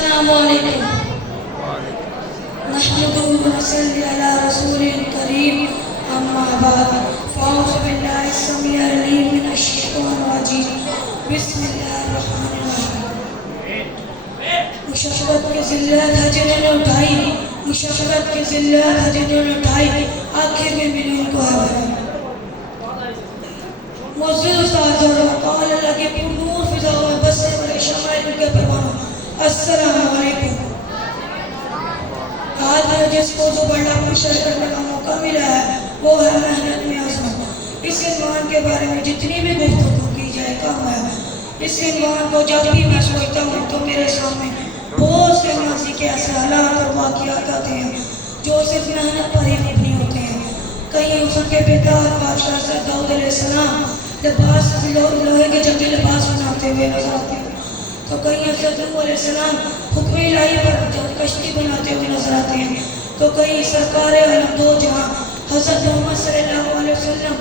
السلام علیکم. نحمده ونصلي على رسول الكريم اما بعد فاعوذ بالله السميع العليم من الشيطان الرجيم بسم الله الرحمن الرحيم. مشقت کے ذلات ہے جنہوں نے اٹھائی, مشقت کے ذلات ہے جنہوں نے اٹھائی, آنکھیں میں ملی ان کو ہے بھرائی. موزید استاد جوڑا قال لگے نور فضا و بسر و شمائل کے پروانوں. السلام علیکم. آج جس کو جو بڑا مشر کرنے کا موقع ملا ہے وہ ہے محنت میں عظمت. اس عنوان کے بارے میں جتنی بھی گفتگو کی جائے کم ہے. اس عنوان کو جب بھی میں سوچتا ہوں تو میرے سامنے بہت سے ماضی کے ایسے حالات اور واقعات آتے ہیں جو صرف محنت پر ہی مبنی ہوتے ہیں. کہیں حسن کے بیدار بادشاہ حضرت داؤد علیہ السلام لباس لوہے کے جنگی لباس بناتے ہوئے نظر آتے ہیں, تو کہیں حضرت نوح علیہ السلام حکم الہی پر کشتی بناتے ہوئے نظر آتے ہیں, تو کہیں سرکار عالم دو جہاں حضرت محمد صلی اللہ علیہ وسلم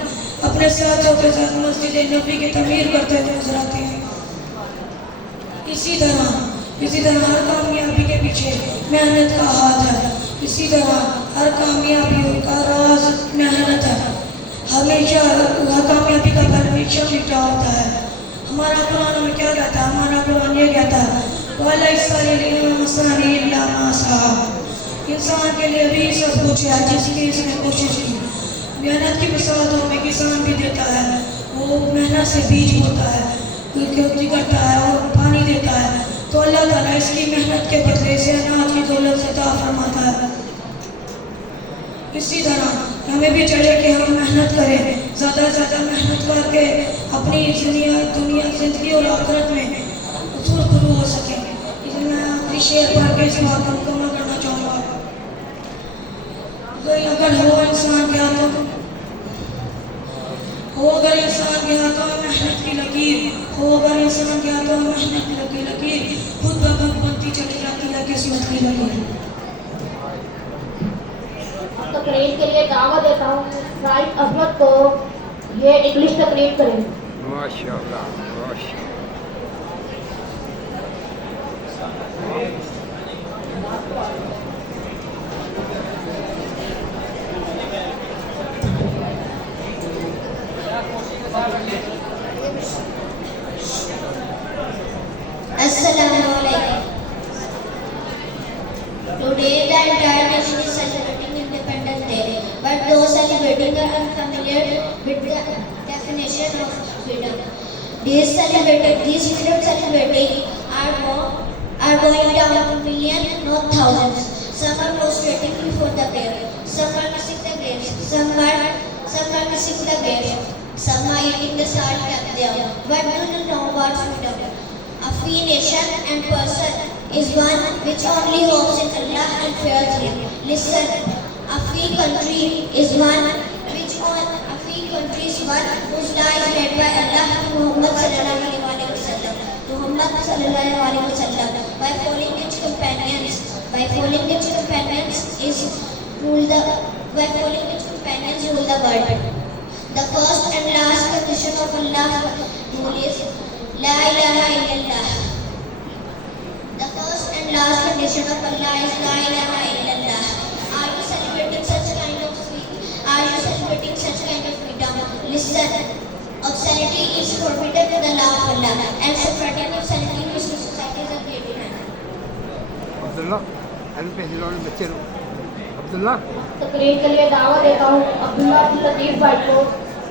اپنے ساتھیوں کے ساتھ مسجد نبوی کی تعمیر کرتے ہوئے نظر آتے ہیں. اسی طرح ہر کامیابی کے پیچھے محنت کا ہاتھ ہے. اسی طرح ہر کامیابی کا راز محنت ہے. ہمیشہ ہر کامیابی کا پھل ہمیشہ میٹھا ہوتا ہے. ہمارا قرآن میں کیا کہتا ہے؟ ہمارا قرآن یہ کہتا ہے وَلَيْسَ لِلْإِنسَانِ إِلَّا مَا سَعَىٰ. انسان کے لیے بھی سب کچھ ہے جس کی اس نے کوشش کی. محنت کی مثالوں میں کسان بھی دیتا ہے, وہ محنت سے بیج ہوتا ہے, کھیتی کرتا ہے اور پانی دیتا ہے, تو اللہ تعالیٰ اس کی محنت کے بدلے سے اناج کی دولت سے عطا فرماتا ہے. اسی طرح ہمیں بھی چاہیے کہ ہم محنت کریں, زیادہ سے زیادہ محنت کر کے اپنی دنیا زندگی اور آخرت میں سرخرو ہو سکیں. اس میں میں آخری شعر پڑھ کے اس بات کو مکمل کرنا چاہوں گا. اگر انسان کے ہاتھوں محنت کی لکیر خود بخود بنتی چلی جاتی ہے قسمت کی لکیر. تقریر کے لیے دعوت دیتا ہوں رائٹ احمد کو, یہ انگلش تقریر کریں. ماشاءاللہ Assalamu alaikum. Today the entire nation is celebrating Independence Day, but those celebrating are unfamiliar with the definition of freedom. These freedom celebrating are going down to millions, not thousands. Some are prostrating before the grave, some are kissing the graves, some are kissing the graves, some are eating the salt kept there. But do you know about freedom? A free nation and person is one which only hopes in Allah and fears Him. Listen, a free country is one whose law is led by Allah and Muhammad sallallahu alaihi wasallam. By following which companions rule the world. The first and last condition of Allah's rule is La ilaha illallah. The first and last condition of Allah is La ilaha illallah. Are you celebrating such kind of freedom? Listen, obscenity is forbidden to the law of Allah, and spreading obscenity in Muslim society is a great crime. عبداللہ بچے لوگ عبداللہ تقریر کے لیے دعوت دیتا ہوں عبداللہ عبد اللطیف بھائی کو.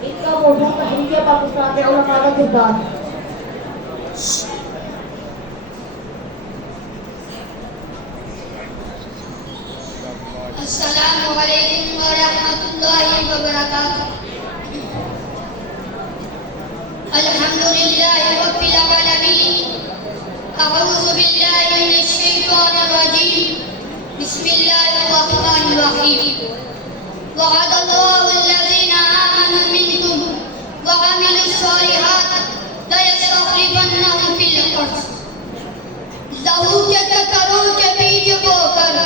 ان کا موضوع تحریک پاکستان میں علماء کا کردار. السلام علیکم ورحمۃ اللہ وبرکاتہ. الحمدللہ رب العالمین. اعوذ باللہ من الشیطان الرجیم. بسم اللہ الرحمن الرحیم. وعد اللہ الذین آمنوا منکم وعملوا الصالحات ليستخلفنهم في الارض. لہو کے قطروں کے بیج بو کر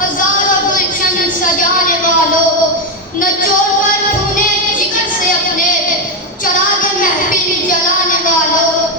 ہزاروں گلشن سجانے والوں, نچوڑ پر خونے جگر سے اپنے چراغ محفل جلانے والوں,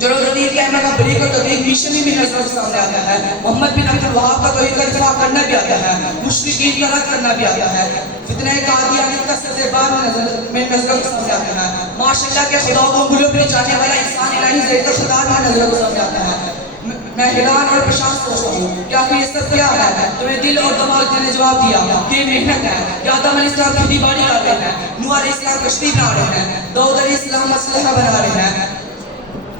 جو تدریک ہے میں بری کو تدریک مشن بھی نظر سامنے آتا ہے. محمد بن عبد الوہاب کا طریقہ دفاع کرنا بھی آتا ہے, مشرکین کا رد کرنا بھی آتا ہے, فتنہ قادیانیت کا سزیباب میں نظر سامنے آتا ہے, ماشاءاللہ کے خدا کو گلوں پہ جانے والا انسان الہی زید خدا میں نظر سامنے آتا ہے. میں حیران اور پریشان سوچتا ہوں کہ آخر یہ سب کیا ہے؟ تمہیں دل اور دماغ نے جواب دیا کہ یہ محنت ہے. کہ آدم علیہ السلام کھیتی باڑی کر رہے ہیں, نوح علیہ السلام کشتی بنا رہے ہیں, داؤد علیہ السلام اسلحہ بنا رہے ہیں,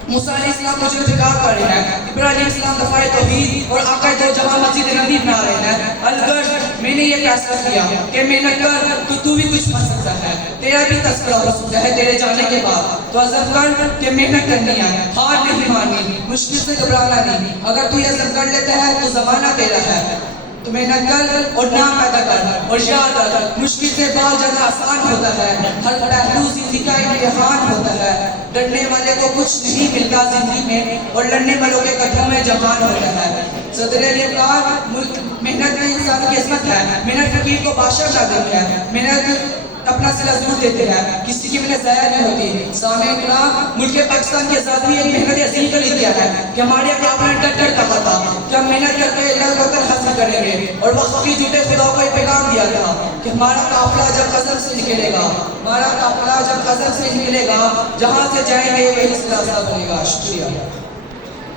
موسیٰ علیہ السلام مجھے فکار کر رہے ہیں, ابراہیم علیہ السلام دفاع توحید اور آقا دو جہاں مسجد نبی بنا رہے ہیں. الغرض میں نے یہ فیصلہ کیا کہ محنت کر تو بھی کچھ بن سکتا ہے, تیرا بھی تذکرہ ہو سکتا ہے تیرے جانے کے بعد. تو عزم کر کہ محنت کرنی ہے, ہار نہیں ماننی, مشکل سے گھبرانا نہیں. اگر تو یہ عزم کر لیتا ہے تو زمانہ تیرا ہے. تو محنت کر اور نام پیدا کر, اور یاد رکھ مشکل سے بعض جگہ آسان ہوتا ہے, ہر پہلو زندگی کا امتحان ہوتا ہے. ڈرنے والے کو کچھ نہیں ملتا زندگی میں, اور لڑنے والوں کے قدموں میں جہان ہوتا ہے. صدر ابقار محنت میں انسان کی عظمت ہے. محنت فقیر کو بادشاہ بنا دیتی ہے, محنت اپنا صلہ ضرور دیتے ہیں, کسی کی محنت ضائع نہیں ہوتی. سامعین کرام, ملک پاکستان کی آزادی ایک محنت عظیم کا کیا ہے کہ ہمارے اقامت نے ڈٹ کر کہا تھا کہ ہم محنت کر کے اللہ کا وطن حاصل کریں گے, اور وقت کی جھوٹے خدا کو ایک پیغام دیا تھا کہ ہمارا قافلہ جب قصر سے نکلے گا, ہمارا قافلہ جب قصر سے نکلے گا, جہاں سے جائیں گے وہی راستہ بنے گا. شکریہ.